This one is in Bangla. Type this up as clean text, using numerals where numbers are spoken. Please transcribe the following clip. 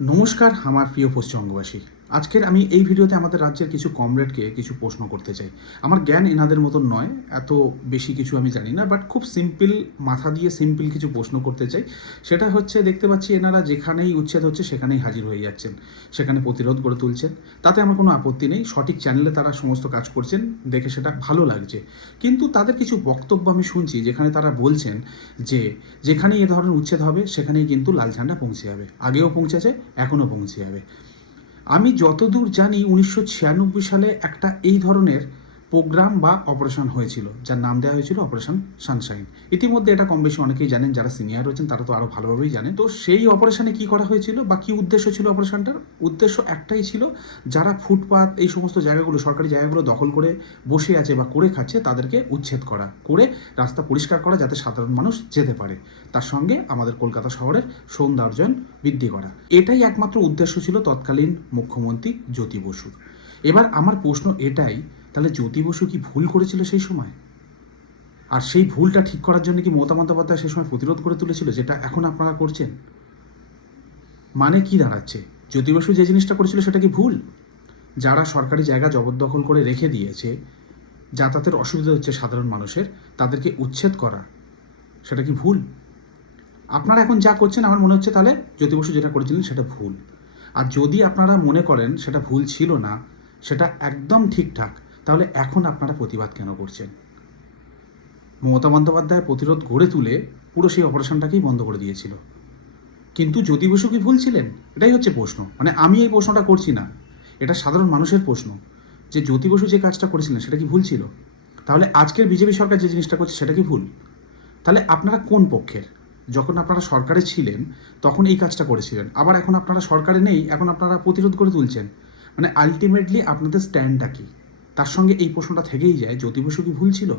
নমস্কার আমার প্রিয় পশ্চিমবঙ্গবাসী। আজকের আমি এই ভিডিওতে আমাদের রাজ্যের কিছু কমরেডকে কিছু প্রশ্ন করতে চাই। আমার জ্ঞান এনাদের মতন নয়, এত বেশি কিছু আমি জানি না, বাট খুব সিম্পল, মাথা দিয়ে সিম্পল কিছু প্রশ্ন করতে চাই। সেটা হচ্ছে, দেখতে পাচ্ছি এনারা যেখানেই উচ্ছেদ হচ্ছে সেখানেই হাজির হয়ে যাচ্ছেন, সেখানে প্রতিরোধ গড়ে তুলছেন। তাতে আমার কোনো আপত্তি নেই, সঠিক চ্যানেলে তারা সমস্ত কাজ করছেন, দেখে সেটা ভালো লাগছে। কিন্তু তাদের কিছু বক্তব্য আমি শুনছি যেখানে তারা বলছেন যে যেখানেই এ ধরনের উচ্ছেদ হবে সেখানেই কিন্তু লাল ঝান্ডা পৌঁছে যাবে, আগেও পৌঁছেছে, এখনও পৌঁছে যাবে। আমি যতদূর জানি 1996 সালে একটা এই ধরনের প্রোগ্রাম বা অপারেশন হয়েছিল, যার নাম দেওয়া হয়েছিল অপারেশন সানশাইন। ইতিমধ্যে এটা কম বেশি অনেকেই জানেন, যারা সিনিয়র রয়েছেন তারা তো আরও ভালোভাবেই জানেন। তো সেই অপারেশনে কি করা হয়েছিল বা কী উদ্দেশ্য ছিল অপারেশনটার? উদ্দেশ্য একটাই ছিল, যারা ফুটপাত এই সমস্ত জায়গাগুলো, সরকারি জায়গাগুলো দখল করে বসে আছে বা করে খাচ্ছে, তাদেরকে উচ্ছেদ করা, করে রাস্তা পরিষ্কার করা, যাতে সাধারণ মানুষ যেতে পারে। তার সঙ্গে আমাদের কলকাতা শহরের সৌন্দর্যায়ন বৃদ্ধি করা, এটাই একমাত্র উদ্দেশ্য ছিল তৎকালীন মুখ্যমন্ত্রী জ্যোতি বসুর। এবার আমার প্রশ্ন এটাই, তাহলে জ্যোতি বসু কি ভুল করেছিল সেই সময়? আর সেই ভুলটা ঠিক করার জন্য কি মমতা বন্দ্যোপাধ্যায় সেই সময় প্রতিরোধ করে তুলেছিল, যেটা এখন আপনারা করছেন? মানে কি দাঁড়াচ্ছে? জ্যোতি বসু যে জিনিসটা করেছিল সেটা কি ভুল? যারা সরকারি জায়গা জবরদখল করে রেখে দিয়েছে, যাতায়াতের অসুবিধা হচ্ছে সাধারণ মানুষের, তাদেরকে উচ্ছেদ করা, সেটা কি ভুল? আপনারা এখন যা করছেন আমার মনে হচ্ছে তাহলে জ্যোতি বসু যেটা করেছিলেন সেটা ভুল। আর যদি আপনারা মনে করেন সেটা ভুল ছিল না, সেটা একদম ঠিকঠাক, তাহলে এখন আপনারা প্রতিবাদ কেন করছেন? মমতা বন্দ্যোপাধ্যায় প্রতিরোধ গড়ে তুলে পুরো সেই অপারেশনটাকেই বন্ধ করে দিয়েছিল। কিন্তু জ্যোতি বসু কি ভুল ছিলেন? এটাই হচ্ছে প্রশ্ন। মানে আমি এই প্রশ্নটা করছি না, এটা সাধারণ মানুষের প্রশ্ন, যে জ্যোতি বসু যে কাজটা করেছিলেন সেটা কি ভুল ছিল? তাহলে আজকের বিজেপি সরকার যে জিনিসটা করছে সেটা কি ভুল? তাহলে আপনারা কোন পক্ষের? যখন আপনারা সরকারে ছিলেন তখন এই কাজটা করেছিলেন, আবার এখন আপনারা সরকারে নেই, এখন আপনারা প্রতিরোধ করে তুলছেন। মানে আলটিমেটলি আপনাদের স্ট্যান্ডটা কি? তার সঙ্গে এই প্রশ্নটা থেকেই যায়, জ্যোতি বসু কি ভুল ছিল?